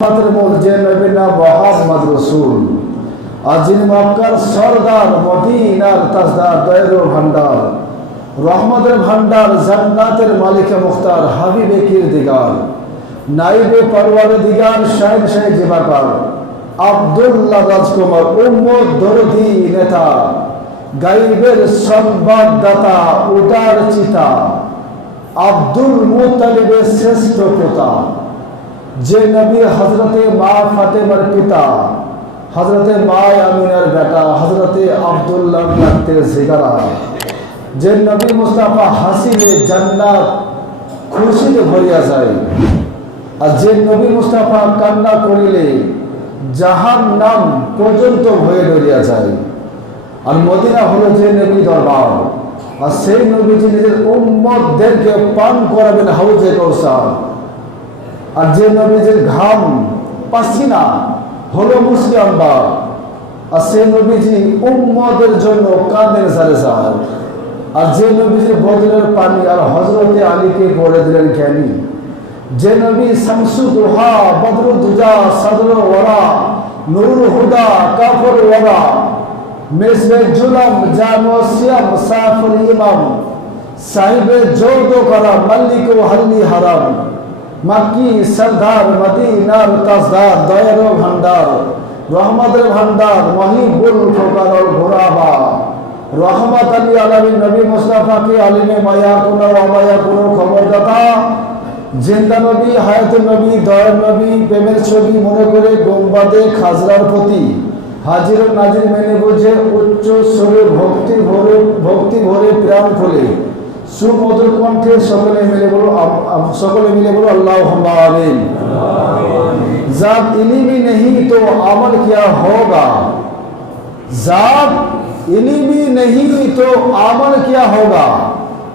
যে নবীর নাম মুহাম্মদ রাসূল, আর যিনি মক্কার সরদার, মদিনার তাজদার, দয়ার ভান্ডার, রহমতের ভান্ডার, জান্নাতের মালিক মুখতার, হাবিবে কিরদিগার, নাইবে পরওয়ারদিগার, শাহিদ শাহ জিবাকার, আব্দুল্লাহ রাজকুমার, উম্মত দরদি নেতা, গাইবের সংবাদদাতা, উদার চিতা, আব্দুল মুত্তালিবের শ্রেষ্ঠ পোতা, যে নবী হজরতে মা ফাতেমার পিতা, হজরতে মা আমিনার বেটা, হজরতে আব্দুল্লাহ লাগতে জিগারা, যে নবী মুস্তাফা হাসিলে জান্নাত খুশিতে ভরিয়া যায়, আর যে নবী মুস্তাফা কান্না করিলে জাহান্নাম পর্যন্ত ভয়ে ডরিয়া যায়। আর মদিনা হলো যে নবী দরবার, আর সেই নবীজি নিজের উম্মতদেরকে পান করাবেন হাউজে কাউসার। আর যে নবীজির ঘাম পাসিনা হলো মুসলিম আম্বার, আর সেই নবীজি উম্মতের জন্য কাঁদেন সারে সার। আর যে নবীজির বদলের পানি আর হজরতে আলীকে গড়ে দিলেন জ্ঞানী, যে নবী শামসু দুহা, বদরু দুজা, সদর ওয়ারা, নুরুল হুদা, কাফর ওয়ারা, মেজবে জুলম, জানো সিয়াম, সাফর ইমাম, সাহিবে জৌদ করা, মাল্লিক ও হল্লি হারাম, মাক্কি সরদার, মদিনার তাজদার, দয়ার ভান্ডার, রহমতের ভান্ডার, মহিবুল ফোকার ঘোরাবা, রহমত আলী আলামিন নবী মুস্তাফাকে আলিমে মায়া কোনো অমায়া কোনো খবরদাতা, জিন্দা নবী, হায়াতুল নবী, দয়ার নবী, প্রেমের ছবি মনে করে গোমবাদে খাজরার প্রতি হাজির ও নাজির মেনে বোঝে উচ্চ স্বরে ভক্তি ভরে প্রাণ খোলে সুমধুর কণ্ঠে সকলে মিলে বলো আল্লাহুম্মা আমিন। जब इल्म ही नहीं तो अमल क्या होगा, जब इल्म ही नहीं तो अमल क्या होगा,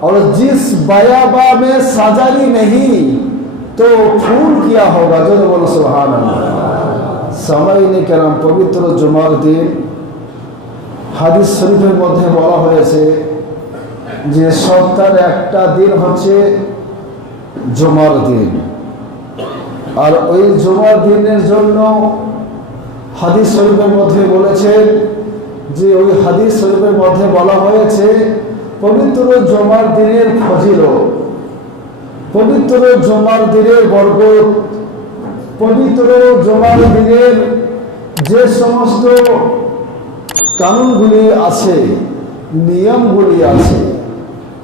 और जिस बयाबा में सजाई नहीं तो फूल क्या होगा। जो बोलो सुभान अल्लाह। সামাইনে কেরাম, পবিত্র জুমার দিন হাদিস শরীফের মধ্যে বলা হয়েছে যে সপ্তাহের একটা দিন হচ্ছে জুমার দিন, আর ওই জুমার দিনের জন্য হাদিস শরীফের মধ্যে বলেছেন যে ওই হাদিস শরীফের মধ্যে বলা হয়েছে পবিত্র জুমার দিনের ফজিলত, পবিত্র জুমার দিনের বরকত, পবিত্র জুমার দিনের যে সমস্ত কানুনগুলি আছে, নিয়মগুলি আছে,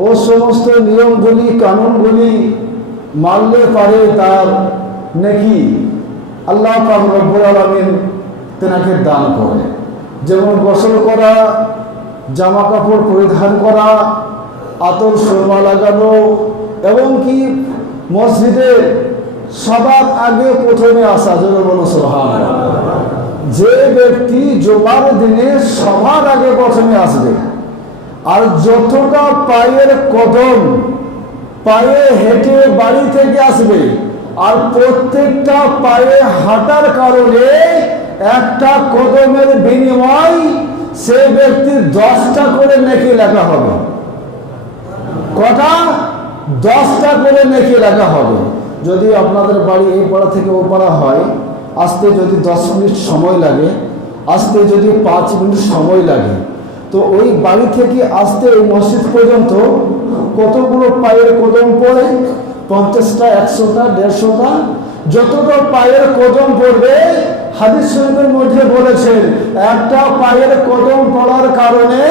ও সমস্ত নিয়মগুলি কানুনগুলি মানলে পারে তার নেকি আল্লাহ পাক রব্বুল আলামিন তেনাকে দান করে। যেমন গোসল করা, জামা কাপড় পরিধান করা, আতর সুরমা লাগানো, এবং কি মসজিদে সবার আগে প্রথমে আসা। যেন বলো সুবহানাল্লাহ। যে ব্যক্তি জুমার দিনে সবার আগে প্রথমে আসবে, আর যতটা পায়ের কদম পায়ে হেঁটে বাড়ি থেকে আসবে, আর প্রত্যেকটা পায়ে হাঁটার কারণে একটা কদমের বিনিময় সে ব্যক্তির 10টা করে নেকি লেখা হবে। কটা? 10টা করে নেকি লেখা হবে। যদি আপনাদের বাড়ি এই পাড়া থেকে ও পাড়া হয়, আসতে যদি 10 মিনিট সময় লাগে, আসতে যদি 5 মিনিট সময় লাগে, তো ওই বাড়ি থেকে আসতে ওই মসজিদ পর্যন্ত কতগুলো পায়ের কদম পড়ে? 50টা, 100টা, 150টা। যতটা পায়ের কদম পড়বে, হাদিস শরীফের মধ্যে বলেছেন একটা পায়ের কদম পড়ার কারণে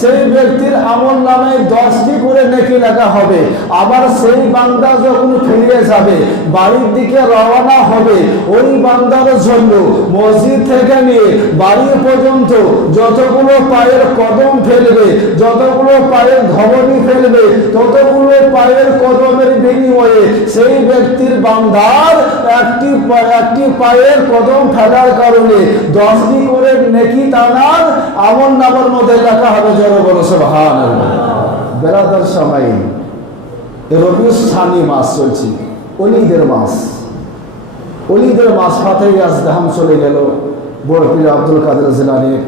সেই ব্যক্তির আমল নামে 10টি করে নেকি লেখা হবে। আবার সেই বান্দা যখন ফিরে যাবে, বাড়ির দিকে রওনা হবে, ওই বান্দার জন্য মসজিদ থেকে নিয়ে বাড়ি পর্যন্ত যতগুলো পায়ের কদম ফেলবে, যতগুলো পায়ের ধমনী ফেলবে, ততগুলো পায়ের কদমের বিনিময়ে সেই ব্যক্তির বান্দার একটি পায়ের কদম ফেলার কারণে 10টি করে নেকি তানার আমল নামার মধ্যে লেখা হবে। যেন বলো সুবহানাল্লাহ। বেরাদার সময় রবিউল সানি মাস চলছে, অলিদের মাস। অলিদের মাস ফাতেহা আজদাহাম চলে গেল। বড় পীর আব্দুল কাদের জিলানীর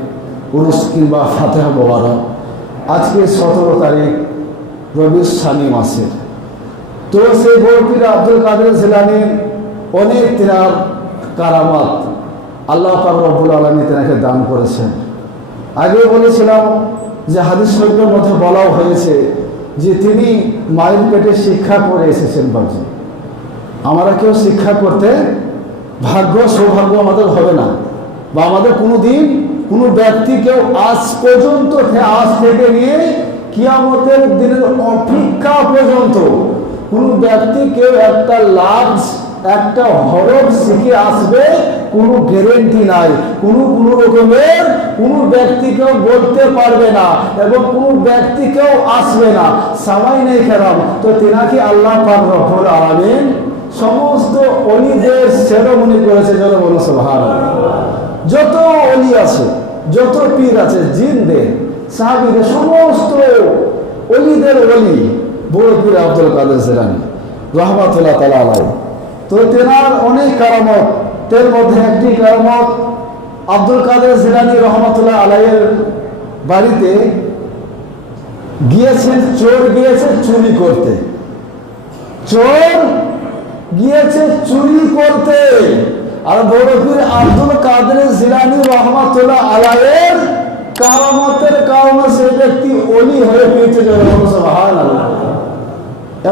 উরুস কিংবা ফাতেহা মোবারক। আজকে 17 তারিখ রবিউল সানি মাসের। তো সেই বড় পীর আব্দুল কাদের জিলানীর অনেক তিনার কারামাত আল্লাহ পাক রব্বুল আলামিন তেনাকে দান করেছেন। আগে বলেছিলাম যে হাদিস শরীফের মধ্যে বলাও হয়েছে যে তিনি মায়ের পেটে শিক্ষা করে এসেছেন। বাবজি, আমরা কেউ শিক্ষা করতে ভাগ্য সৌভাগ্য আমাদের হবে না, বা আমাদের কোনো দিন কোনো ব্যক্তি কেউ আজ পর্যন্ত আজ থেকে নিয়ে কিয়ামতের দিনের অপেক্ষা পর্যন্ত কোনো ব্যক্তি কেউ একটা লাফজ একটা হরফ শিখে আসবে কোনো গ্যারেন্টি নাই। কোনো রকমের কোনো ব্যক্তি কেউ বলতে পারবে না এবং কোনো ব্যক্তি কেউ আসবে না, সময় নেই খেলাম। তো তেনাকে আল্লাহ পাক রব্বুল আলামিন সমস্ত অলিদের সেরেমনি করেছে। যারা বলো সুবহানাল্লাহ। যত অলি আছে, যত পীর আছে, জিনদের সাহাবীদের সমস্ত অলিদের অলি বড় পীর আব্দুল কাদের জিলানী রাহমাতুল্লাহ তাআলা আলাইহি। তো তেনার অনেক কারামত, এর মধ্যে একটি কারামত আব্দুল কাদের জিলানী রহমাতুল্লাহ আলাইহির বাড়িতে গিয়েছেন, চোর গিয়েছে চুরি করতে, চোর গিয়েছে চুরি করতে। আর বড় পীর আব্দুল কাদের জিলানী রহমাতুল্লাহ আলাইহির কারামতের কারণে সেই ব্যক্তি ওলি হয়ে পেয়েছে। সুবহানাল্লাহ।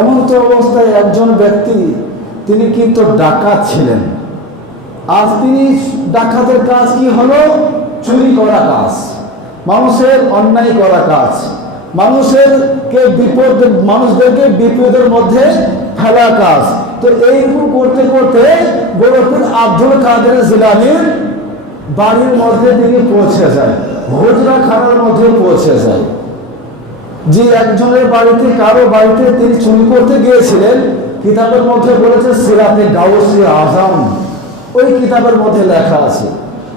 এমন তো অবস্থায় একজন ব্যক্তি, তিনি কিন্তু ডাকাত ছিলেন। আজ তিনি ডাকাতের কাজ কি হলো? চুরি করা কাজ, মানুষের অন্যায় করা কাজ, মানুষদেরকে বিপদের মধ্যে ফেলা কাজ। তো এইরকম করতে করতে বড় পীর আব্দুল কাদের জিলানীর বাড়ির মধ্যে তিনি পৌঁছে যায়, হুজরা খানার মধ্যে পৌঁছে যায়। যে একজনের বাড়িতে, কারো বাড়িতে তিনি চুরি করতে গিয়েছিলেন, কিতাবের মধ্যে বলেছে সিরাতে গাউসে আজম, ওই কিতাবের মধ্যে লেখা আছে।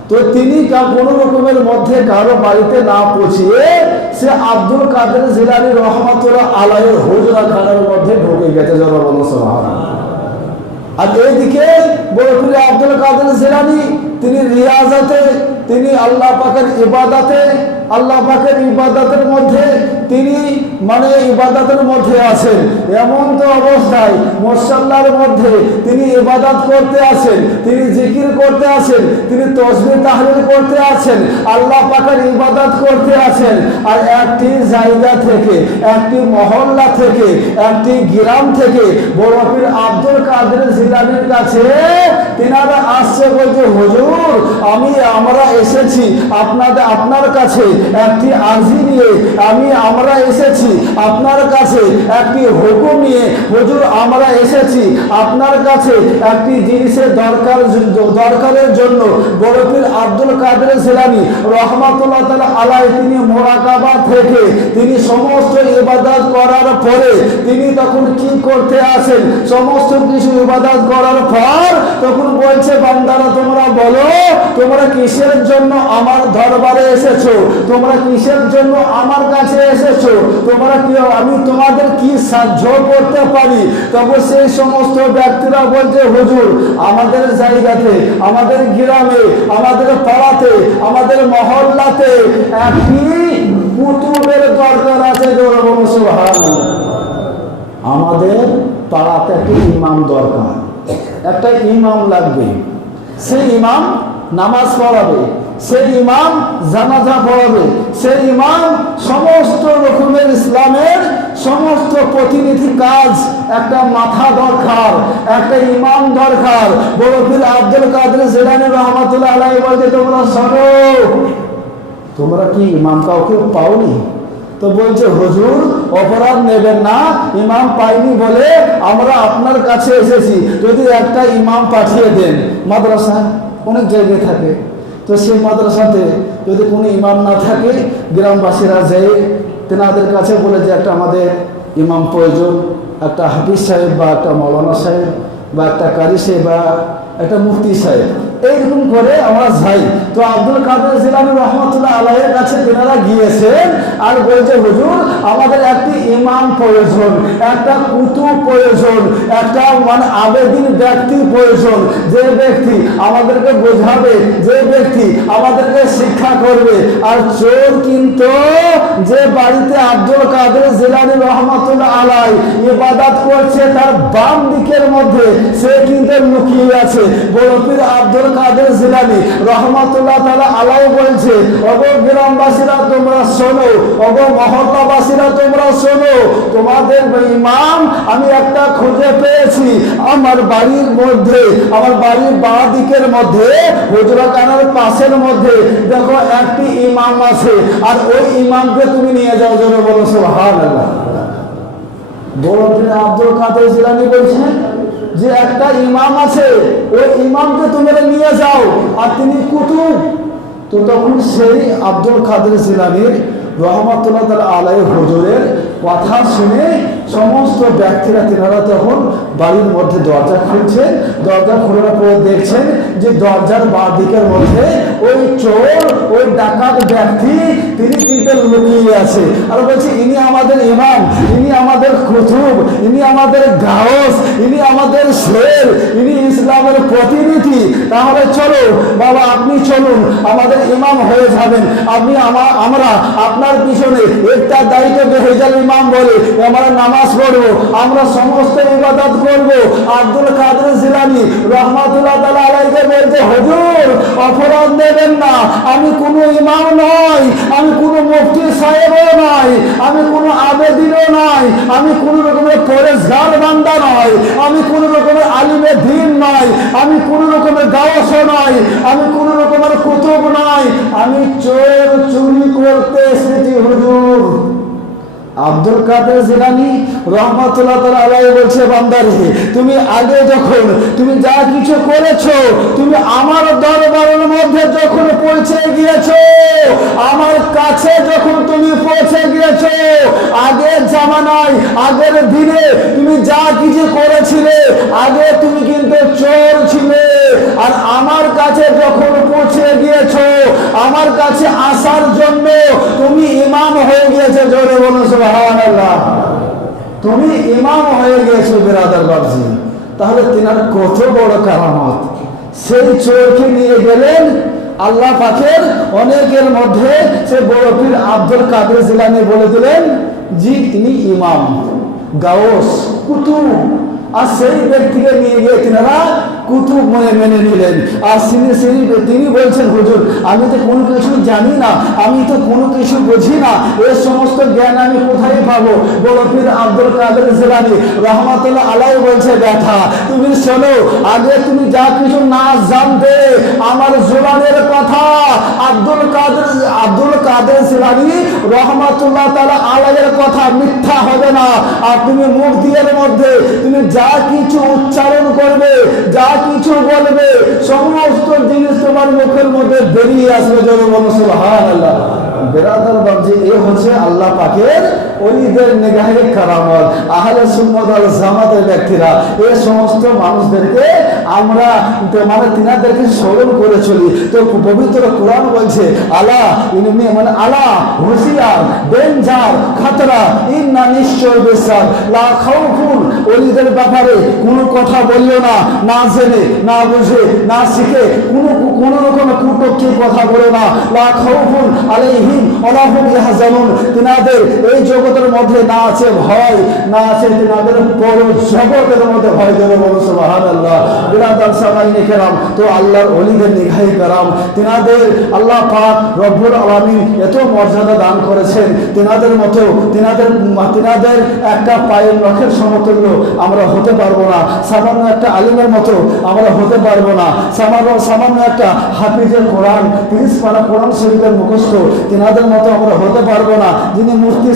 তো তিনি কোনো রকমের মধ্যে কারো বাড়িতে না পৌঁছিয়ে সে আব্দুল কাদের জিলানী রহমাতুল্লাহ আলাইহির হুজরা খানার মধ্যে ঢুকে গেছে। যারা বলো সুবহানাল্লাহ। আর এইদিকে বড় পীর আব্দুল কাদের জিলানী তিনি রিয়াজাতে, তিনি আল্লাহ পাকের ইবাদতের মধ্যে তিনি ইবাদতের মধ্যে আছেন। এমন তো অবস্থায় মুসল্লার মধ্যে তিনি ইবাদত করতে আছেন, তিনি জিকির করতে আছেন, তিনি তাসবিহ তাহলিল করতে আছেন, আল্লাহ পাকের ইবাদত করতে আছেন। আর একটি জায়গা থেকে, একটি মহল্লা থেকে, একটি গ্রাম থেকে বড় পীর আব্দুল কাদের জিলানীর কাছে তিনারা আসছে, বলছে হুজুর আমরা এসেছি আপনার কাছে একটি আরজি নিয়ে, আমরা এসেছি আপনার কাছে একটি হুকুম নিয়ে। হুজুর আমরা এসেছি আপনার কাছে একটি জিনিসের দরকারের জন্য। বড় পীর আব্দুল কাদের জিলানী রহমাতুল্লাহ তাআলা আলাইহি তিনি মুরাকাবা থেকে তিনি সমস্ত ইবাদত করার পরে তিনি তখন কি করতে আছেন? সমস্ত কিছু ইবাদত করার পর তখন বলছে, বান্দারা তোমরা বলো তোমরা কিসের জন্য আমার দরবারে এসেছো? তোমরা কিসের জন্য আমার কাছে এসেছো? তোমরা কি, আমি তোমাদের কি সাহায্য করতে পারি? তবে সেই সমস্ত ব্যক্তিরা বলছে, হুজুর আমাদের জায়গাতে, আমাদের গ্রামে, আমাদের পাড়াতে, আমাদের মহল্লাতে একটি কুতুবের দরকার আছে। সুবহানাল্লাহ। আমাদের পাড়াতে একটি ইমাম দরকার, একটা ইমাম লাগবে। সেই ইমাম নামাজ পড়াবে, সেই ইমাম জানাজা পড়াবে, সেই ইমাম সমস্ত রকমের ইসলামের সমস্ত প্রতিনিধি কাজ, একটা মাথা দরকার, একটা ইমাম দরকার। বড় পীর আব্দুল কাদের জিলানী রহমাতুল্লাহ আলাইহি বলতে, তোমরা শোনো, তোমরা কি ইমাম কাউকে পাওনি? তো বলছে, হুজুর অপরাধ নেবেন না, ইমাম পাইনি বলে আমরা আপনার কাছে এসেছি, যদি একটা ইমাম পাঠিয়ে দেন। মাদ্রাসা অনেক জায়গায় থাকে, তো সেই মাদ্রাসাতে যদি কোনো ইমাম না থাকে, গ্রামবাসীরা যায় তেনাদের কাছে বলে যে একটা আমাদের ইমাম প্রয়োজন, একটা হাফিজ সাহেব বা একটা মৌলানা সাহেব বা একটা কারি সাহেব বা একটা মুফতি সাহেব, এইরকম করে আমরা যাই। তো আব্দুল কাদের জিলানী রহমাতুল্লাহ আলাইহির কাছে তেনারা গিয়েছেন আর বলছে, হুজুর আমাদের একটি ইমাম প্রয়োজন, একটা কুতুব প্রয়োজন, একটা আবেদিন ব্যক্তি প্রয়োজন, যে ব্যক্তি আমাদেরকে বোঝাবে, যে ব্যক্তি আমাদেরকে শিক্ষা করবে। আর চোর কিন্তু যে বাড়িতে আব্দুল কাদের জিলানী রহমাতুল্লাহ আলাইহি ইবাদত করছে তার বাম দিকের মধ্যে সে কিন্তু লুকিয়ে আছে। বড় পীর আব্দুল কাদের জিলানী রহমাতুল্লাহ তাআলা আলাইহি বলছে, ওগো গ্রামবাসীরা তোমরা শোনো, ওগো মহল্লাবাসীরা তোমরা শোনো, তোমাদের ইমাম আমি একটা খুঁজে পেয়েছি। আমার বাড়ির মধ্যে, আমার বাড়ির বাঁ দিকের মধ্যে হুজরাখানার পাশের মধ্যে দেখো একটি ইমাম আছে, আর ওই ইমামকে তুমি নিয়ে যাও। জোরে বলো সুবহানাল্লাহ। বড় পীর আব্দুল কাদের জিলানী বলছেন যে একটা ইমাম আছে, ওই ইমামকে তোমরা নিয়ে যাও, আর তিনি কুতুব। তো তখন সেই আব্দুল কাদের জিলানীর রহমাতুল্লাহ তাআলা আলাইহি হুজুরের কথা শুনে সমস্ত ব্যক্তিরা তিনারা তখন বাড়ির মধ্যে দরজা খুলছেন। দরজা খোলার পরে দেখছেন যে দরজার বাঁ দিকের মধ্যে ওই চোর, ওই ডাকাত ব্যক্তি তিনি কিন্তু লুকিয়ে আছে। আর বলছে ইনি আমাদের ইমাম, ইনি আমাদের কুতুব, ইনি আমাদের গাউস, ইনি আমাদের শের, ইনি ইসলামের প্রতিনিধি। তাহলে চলো বাবা, আপনি চলুন, আমাদের ইমাম হয়ে যাবেন। আপনি আমরা আপনার পিছনে একটা দায়িত্ব বেহেজাল ইমাম বলে আমরা নামাজ পড়বো, আমরা সমস্ত ইবাদত করব। আব্দুল কাদের জিলানী রহমাতুল্লাহ তাআলা আলাইহি বলতে, হুজুর অপরাধ নেবেন না, আমি কোনো ইমাম নই, আমি কোনো মুফতি সাহেবও নই, আমি কোনো আবেদিনও নই, আমি কোনো রকমের পরেশগার বান্দা নই, আমি কোনো রকমের আলিমে দ্বীন নই, আমি কোনো রকমের গাওসও নই, আমি কোনো রকমের কুতুব নই, আমি চোর চুরি করতে এসেছি হুজুর। আব্দুল কাদের জিলানী রহমাতুল্লাহ তাআলা আলাইহি বলছে, বান্দারে তুমি আগে যখন তুমি যা কিছু করেছো, তুমি আমার দরবারের মধ্যে যখন পৌঁছে গিয়েছো, আমার কাছে যখন তুমি পৌঁছে গিয়েছো, আগের জামানায় আগের দিনে তুমি যা কিছু করেছিলে, আগে তুমি কিন্তু চোর ছিলে, আর আমার কাছে যখন পৌঁছে গিয়েছো, আমার কাছে আসার জন্য তুমি ইমাম হয়ে গিয়েছো। জোরে বলো সুবহানাল্লাহ। তুমি ইমাম হয়ে গিয়েছো বিরাদার বাবজি। তাহলে তিনার কত বড় কারামত। সেই চোরকে নিয়ে গেলেন আল্লাহ পাকের অনেকের মধ্যে, সে বড় পীর আব্দুল কাদের জিলানী বলে দিলেন জি তিনি ইমাম, গাউস, কুতুব। আর সেই ব্যক্তিকে নিয়ে গিয়ে তিনারা কুতুব মেনে নিলেন। আর তিনি বলছেন, হুজুর আমি তো কোনো কিছু জানি না, আমি তো কোনো কিছু বুঝি না, এই সমস্ত জ্ঞান আমি কোথায় পাবো? বড় পীর আব্দুল কাদের জিলানী রহমাতুল্লাহ আলাইহি বলছে, ব্যথা তুমি শোনো, আগে তুমি যা কিছু না জানতে, আমার জোবানের কথা আব্দুল কাদের জিলানী রহমাতুল্লাহ তাআলা আলাইহির কথা মিথ্যা হবে না। আর তুমি মুখ দিয়ে মধ্যে তুমি যা কিছু উচ্চারণ করবে, যা কিছু বলবে, সমস্ত জিনিস তোমার মুখের মধ্যে বেরিয়ে আসবে। জোরে বলো সুবহানাল্লাহ। বেরাদার বাবজি, এ হচ্ছে আল্লাহ পাকের ওলিদের নিগাহে কারামত। আহলে সুন্নাত ওয়াল জামাতের ব্যক্তিরা এই সমস্ত মানুষদেরকে আমরা মানে তিনাদেরকে স্মরণ করে চলি। তো পবিত্র কোরআন বলছে আলা মানে আলা হুঁশিয়ার, ডেঞ্জার, খাতরা, ইন্না নিশ্চয় বেশার লা খাউফুন। ওলিদের ব্যাপারে কোনো কথা বললো না, না জেনে, না বুঝে, না শিখে, কোনো রকম কুটকি কথা বলে না। লা খাউফুন আলাইহিম ওয়ালা হুম ইয়াহজানুন। তিনাদের এই জগতের মধ্যে না আছে ভয়, না আছে তিনাদের পর জগতের মধ্যে ভয়। জোরে বলো সুবহানাল্লাহ। বিরাদার সামাইনে কেরাম, তো আল্লাহর ওলিদের নিগাহে কারাম, তিনাদের আল্লাহ পাক রব্বুল আলামিন এত মর্যাদা দান করেছেন। তিনাদের মতো তিনাদের একটা পায়ের নখের সমতুল্য আমরা হতে পারবো না। সামান্য একটা আলিমের মতো আমরা হতে পারবো না। সামান্য একটা হাফিজের কোরআন, 30 পারা কোরআন শরীফের মুখস্থ, তিনাদের মতো আমরা হতে পারবো না। যিনি মুফতি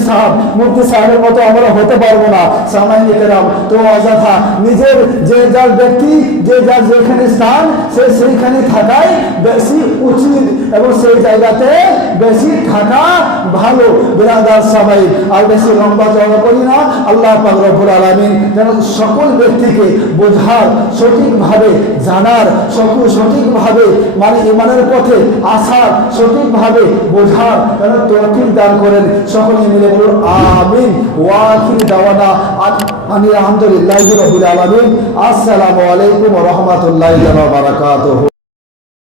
সাহেবের মতো আমরা হতে পারবো না। সামাইনে কেরাম, তো অযথা নিজের যে যার ব্যক্তি, যে যার যেখানে স্থান, সেইখানে থাকাই বেশি উচিত এবং সেই জায়গাতে বেশি থাকা ভালো। বিরাদার সবাই আর বেশি লম্বা চড়া করি না। আল্লাহ পাক রব্বুল আলামিন যেন সকল ব্যক্তিকে বোঝার, সঠিকভাবে জানার, সঠিকভাবে মানে ইমানের পথে আসার, সঠিকভাবে বোঝার যেন তৌফিক দান করেন। সকলে মিলে বলুন আমিন। ওয়া আখির দাওয়ানা আলহামদুলিল্লাহি রাব্বিল আলামিন। আসসালামু আলাইকুম ওয়া রাহমাতুল্লাহি ওয়া বারাকাতুহু।